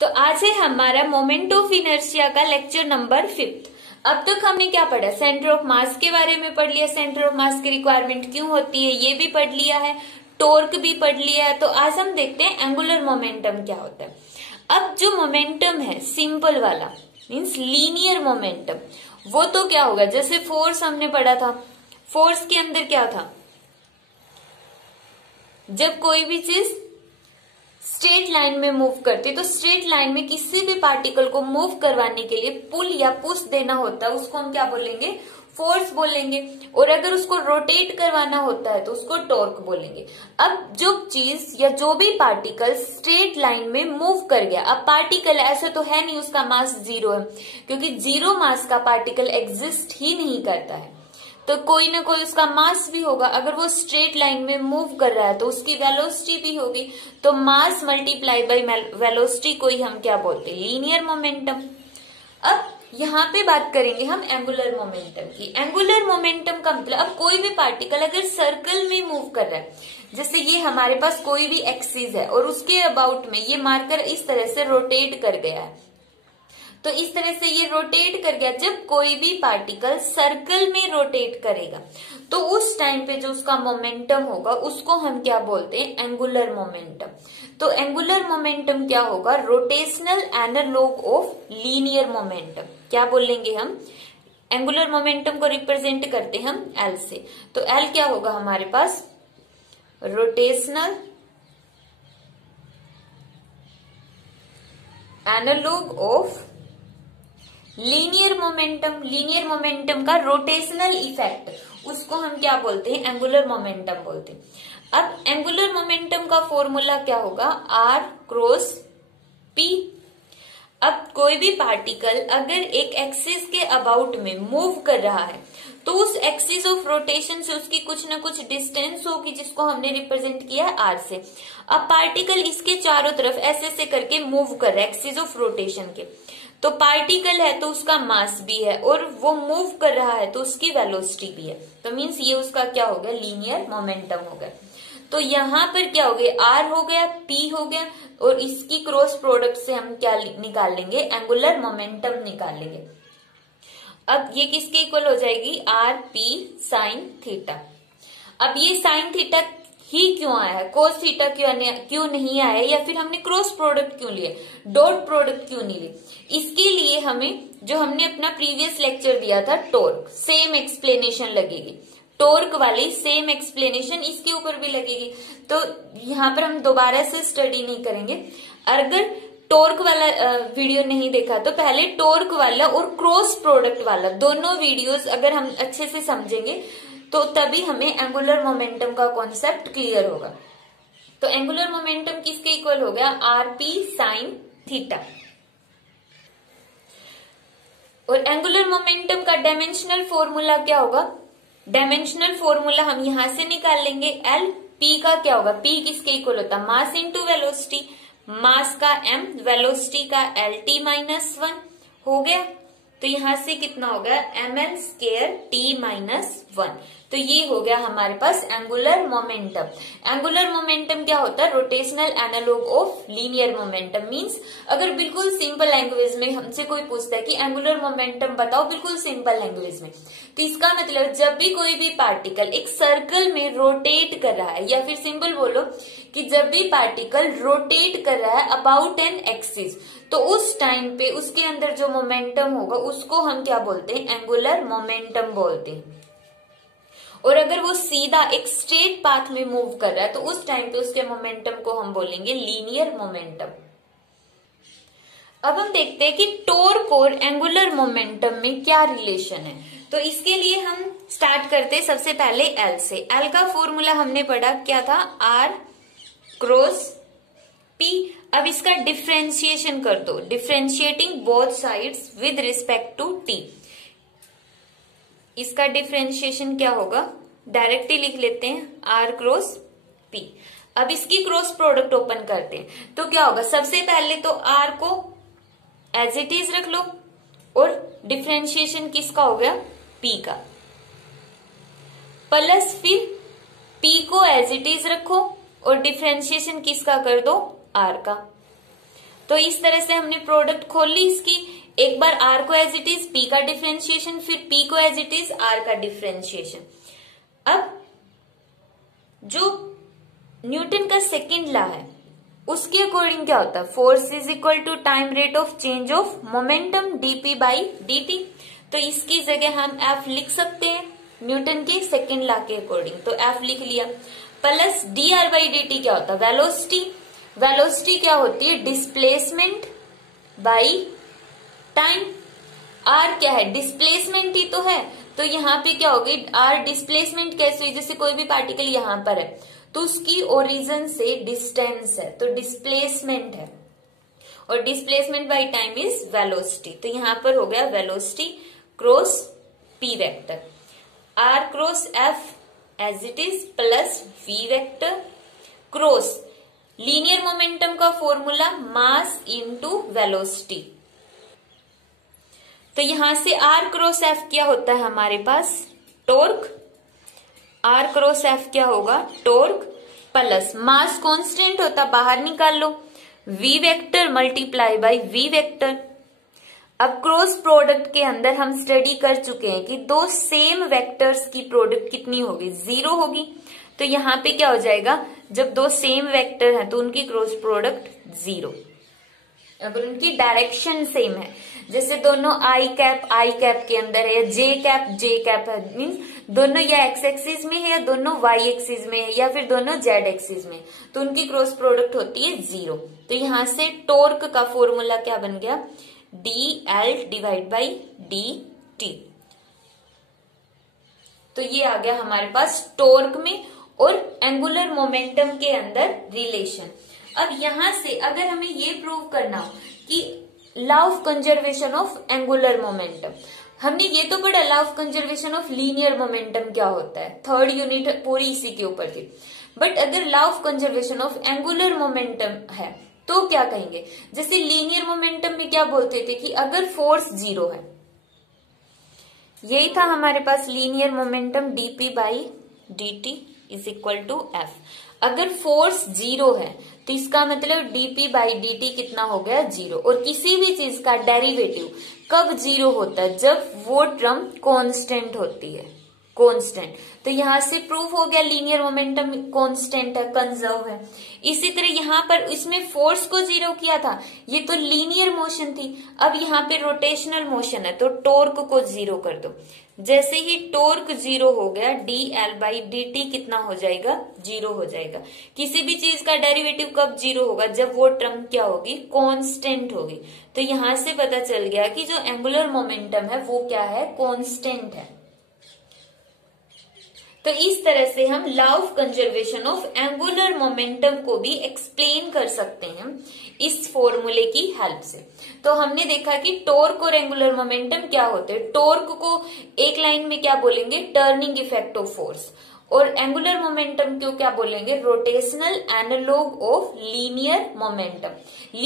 तो आज है हमारा मोमेंट ऑफ इनर्शिया का लेक्चर नंबर 5। अब तक हमने क्या पढ़ा, सेंटर ऑफ मास के बारे में पढ़ लिया, सेंटर ऑफ मास की रिक्वायरमेंट क्यों होती है ये भी पढ़ लिया है, टॉर्क भी पढ़ लिया है। तो आज हम देखते हैं एंगुलर मोमेंटम क्या होता है। अब जो मोमेंटम है सिंपल वाला मीन्स लीनियर मोमेंटम, वो तो क्या होगा, जैसे फोर्स हमने पढ़ा था, फोर्स के अंदर क्या था, जब कोई भी चीज स्ट्रेट लाइन में मूव करती है तो स्ट्रेट लाइन में किसी भी पार्टिकल को मूव करवाने के लिए पुल या पुश देना होता है, उसको हम क्या बोलेंगे, फोर्स बोलेंगे। और अगर उसको रोटेट करवाना होता है तो उसको टॉर्क बोलेंगे। अब जो चीज या जो भी पार्टिकल स्ट्रेट लाइन में मूव कर गया, अब पार्टिकल ऐसे तो है नहीं उसका मास 0 है, क्योंकि 0 मास का पार्टिकल एग्जिस्ट ही नहीं करता है, तो कोई ना कोई उसका मास भी होगा। अगर वो स्ट्रेट लाइन में मूव कर रहा है तो उसकी वेलोसिटी भी होगी, तो मास मल्टीप्लाई बाय वेलोसिटी को ही हम क्या बोलते हैं, लीनियर मोमेंटम। अब यहाँ पे बात करेंगे हम एंगुलर मोमेंटम की। एंगुलर मोमेंटम का मतलब, अब कोई भी पार्टिकल अगर सर्कल में मूव कर रहा है, जैसे ये हमारे पास कोई भी एक्सिस है और उसके अबाउट में ये मार्कर इस तरह से रोटेट कर गया है, तो इस तरह से ये रोटेट कर गया। जब कोई भी पार्टिकल सर्कल में रोटेट करेगा तो उस टाइम पे जो उसका मोमेंटम होगा उसको हम क्या बोलते हैं, एंगुलर मोमेंटम। तो एंगुलर मोमेंटम क्या होगा, rotational analogue of linear momentum. क्या बोलेंगे हम, एंगुलर मोमेंटम को रिप्रेजेंट करते हैं हम एल से, तो एल क्या होगा हमारे पास, rotational analogue of linear momentum. Linear momentum का रोटेशनल इफेक्ट, उसको हम क्या बोलते हैं, एंगुलर मोमेंटम बोलते हैं। अब एंगुलर मोमेंटम का फॉर्मूला क्या होगा, आर क्रॉस पी। अब कोई भी पार्टिकल अगर एक एक्सिस के अबाउट में मूव कर रहा है तो उस एक्सिस ऑफ रोटेशन से उसकी कुछ ना कुछ डिस्टेंस होगी, जिसको हमने रिप्रेजेंट किया आर से। अब पार्टिकल इसके चारों तरफ ऐसे ऐसे करके मूव कर रहा है एक्सिस ऑफ रोटेशन के, तो पार्टिकल है तो उसका मास भी है और वो मूव कर रहा है तो उसकी वेलोसिटी भी है, तो मीन्स ये उसका क्या हो गया, लीनियर मोमेंटम हो गया। तो यहाँ पर क्या हो गया, आर हो गया, पी हो गया, और इसकी क्रॉस प्रोडक्ट से हम क्या निकाल लेंगे, एंगुलर मोमेंटम निकाल लेंगे। अब ये किसके इक्वल हो जाएगी, आर पी साइन थीटा। अब ये साइन थीटा ही क्यों आया है, कोस थीटा क्यों नहीं आया है, या फिर हमने क्रॉस प्रोडक्ट क्यों लिए, डॉट प्रोडक्ट क्यों नहीं लिए, इसके लिए हमें जो हमने अपना प्रीवियस लेक्चर दिया था टॉर्क, सेम एक्सप्लेनेशन लगेगी, टॉर्क वाली सेम एक्सप्लेनेशन इसके ऊपर भी लगेगी। तो यहाँ पर हम दोबारा से स्टडी नहीं करेंगे। अगर टॉर्क वाला वीडियो नहीं देखा तो पहले टॉर्क वाला और क्रॉस प्रोडक्ट वाला दोनों वीडियोस अगर हम अच्छे से समझेंगे तो तभी हमें एंगुलर मोमेंटम का कॉन्सेप्ट क्लियर होगा। तो एंगुलर मोमेंटम किसके इक्वल हो गया, आर पी साइन थीटा। और एंगुलर मोमेंटम का डायमेंशनल फॉर्मूला क्या होगा, डायमेंशनल फॉर्मूला हम यहां से निकाल लेंगे, एल। पी का क्या होगा, पी किसके इक्वल होता है, मास इंटू वेलोसिटी, मास का एम, वेलोसिटी का एल टी माइनस 1 हो गया। तो यहां से कितना हो गया, M L square T minus 1। तो ये हो गया हमारे पास एंगुलर मोमेंटम। एंगुलर मोमेंटम क्या होता है, rotational analogue of linear momentum. Means अगर बिल्कुल सिंपल लैंग्वेज में हमसे कोई पूछता है कि एंगुलर मोमेंटम बताओ बिल्कुल सिंपल लैंग्वेज में, तो इसका मतलब जब भी कोई भी पार्टिकल एक सर्कल में रोटेट कर रहा है, या फिर सिंपल बोलो कि जब भी पार्टिकल रोटेट कर रहा है अबाउट एन एक्सिस, तो उस टाइम पे उसके अंदर जो मोमेंटम होगा उसको हम क्या बोलते हैं, एंगुलर मोमेंटम बोलते हैं। और अगर वो सीधा एक स्ट्रेट पाथ में मूव कर रहा है तो उस टाइम पे उसके मोमेंटम को हम बोलेंगे लीनियर मोमेंटम। अब हम देखते हैं कि टॉर्क और एंगुलर मोमेंटम में क्या रिलेशन है। तो इसके लिए हम स्टार्ट करते हैं सबसे पहले एल से। एल का फॉर्मूला हमने पढ़ा क्या था, आर क्रॉस पी। अब इसका डिफ्रेंशिएशन कर दो, differentiating both sides with respect to t. इसका डिफ्रेंशिएशन क्या होगा, डायरेक्टली लिख लेते हैं, आर क्रॉस पी। अब इसकी क्रॉस प्रोडक्ट ओपन करते हैं तो क्या होगा, सबसे पहले तो आर को एज इट इज रख लो और डिफ्रेंशिएशन किसका हो गया, पी का, प्लस फिर पी को एज इट इज रखो और डिफ्रेंशिएशन किसका कर दो, आर का। तो इस तरह से हमने प्रोडक्ट खोल ली इसकी। एक बार आर को एज इट इज पी का डिफ्रेंशिएशन, फिर पी को एज इट इज आर का डिफ्रेंशिएशन। अब जो न्यूटन का सेकेंड लॉ है उसके अकॉर्डिंग क्या होता है, force is equal to time rate of change of momentum dp by dt। तो इसकी जगह हम एफ लिख सकते हैं न्यूटन के सेकेंड लॉ के अकॉर्डिंग, तो एफ लिख लिया। Plus D R by dt क्या होता है, वेलोसिटी। वेलोसिटी क्या होती है, डिस्प्लेसमेंट बाई टाइम। आर क्या है, डिस्प्लेसमेंट ही तो है, तो यहाँ पे क्या होगी, आर डिस्प्लेसमेंट कैसे हुई, जैसे कोई भी पार्टिकल यहाँ पर है तो उसकी ओरिजिन से डिस्टेंस है तो डिस्प्लेसमेंट है, और displacement by time is velocity. तो यहां पर हो गया velocity cross p vector, r cross f as it is plus v vector cross linear momentum का फॉर्मूला मास इनटू वेलोसिटी। तो यहां से आर क्रॉस एफ क्या होता है हमारे पास, टॉर्क। आर क्रॉस एफ क्या होगा, टॉर्क प्लस मास कांस्टेंट होता, बाहर निकाल लो, V vector multiply by V vector. अब क्रॉस प्रोडक्ट के अंदर हम स्टडी कर चुके हैं कि दो सेम वेक्टर्स की प्रोडक्ट कितनी होगी, 0 होगी। तो यहाँ पे क्या हो जाएगा, जब दो सेम वेक्टर हैं तो उनकी क्रॉस प्रोडक्ट 0, अगर उनकी डायरेक्शन सेम है, जैसे दोनों आई कैप के अंदर है, जे कैप है, मीन्स दोनों या एक्स एक्सिस में है या दोनों वाई एक्सिस में है या फिर दोनों जेड एक्सिस में, तो उनकी क्रॉस प्रोडक्ट होती है 0। तो यहां से टॉर्क का फॉर्मूला क्या बन गया, D L divide by D T. तो ये आ गया हमारे पास टॉर्क में और एंगुलर मोमेंटम के अंदर रिलेशन। अब यहां से अगर हमें ये प्रूव करना हो कि law of conservation of angular momentum, हमने ये तो पढ़ा law of conservation of linear momentum क्या होता है, थर्ड यूनिट पूरी इसी के ऊपर थी। बट अगर law of conservation of angular momentum है तो क्या कहेंगे, जैसे लीनियर मोमेंटम में क्या बोलते थे कि अगर फोर्स 0 है, यही था हमारे पास linear momentum dp by dt is equal to F. अगर फोर्स 0 है तो इसका मतलब dp बाई dt कितना हो गया, 0। और किसी भी चीज का डेरिवेटिव कब 0 होता है, जब वो टर्म कांस्टेंट होती है, कांस्टेंट। तो यहां से प्रूफ हो गया लीनियर मोमेंटम कांस्टेंट है, कंजर्व है। इसी तरह यहाँ पर इसमें फोर्स को 0 किया था, ये तो लीनियर मोशन थी। अब यहाँ पे रोटेशनल मोशन है तो टॉर्क को 0 कर दो, जैसे ही टॉर्क 0 हो गया D L by D T कितना हो जाएगा, 0 हो जाएगा। किसी भी चीज का डेरिवेटिव कब 0 होगा, जब वो टर्म क्या होगी, कांस्टेंट होगी। तो यहां से पता चल गया कि जो एंगुलर मोमेंटम है वो क्या है, कांस्टेंट है। तो इस तरह से हम law of conservation of angular momentum को भी एक्सप्लेन कर सकते हैं इस फॉर्मूले की हेल्प से। तो हमने देखा कि टॉर्क और एंगुलर मोमेंटम क्या होते हैं। टॉर्क को एक लाइन में क्या बोलेंगे, टर्निंग इफेक्ट ऑफ फोर्स, और एंगुलर मोमेंटम को क्या बोलेंगे, rotational analogue of linear momentum.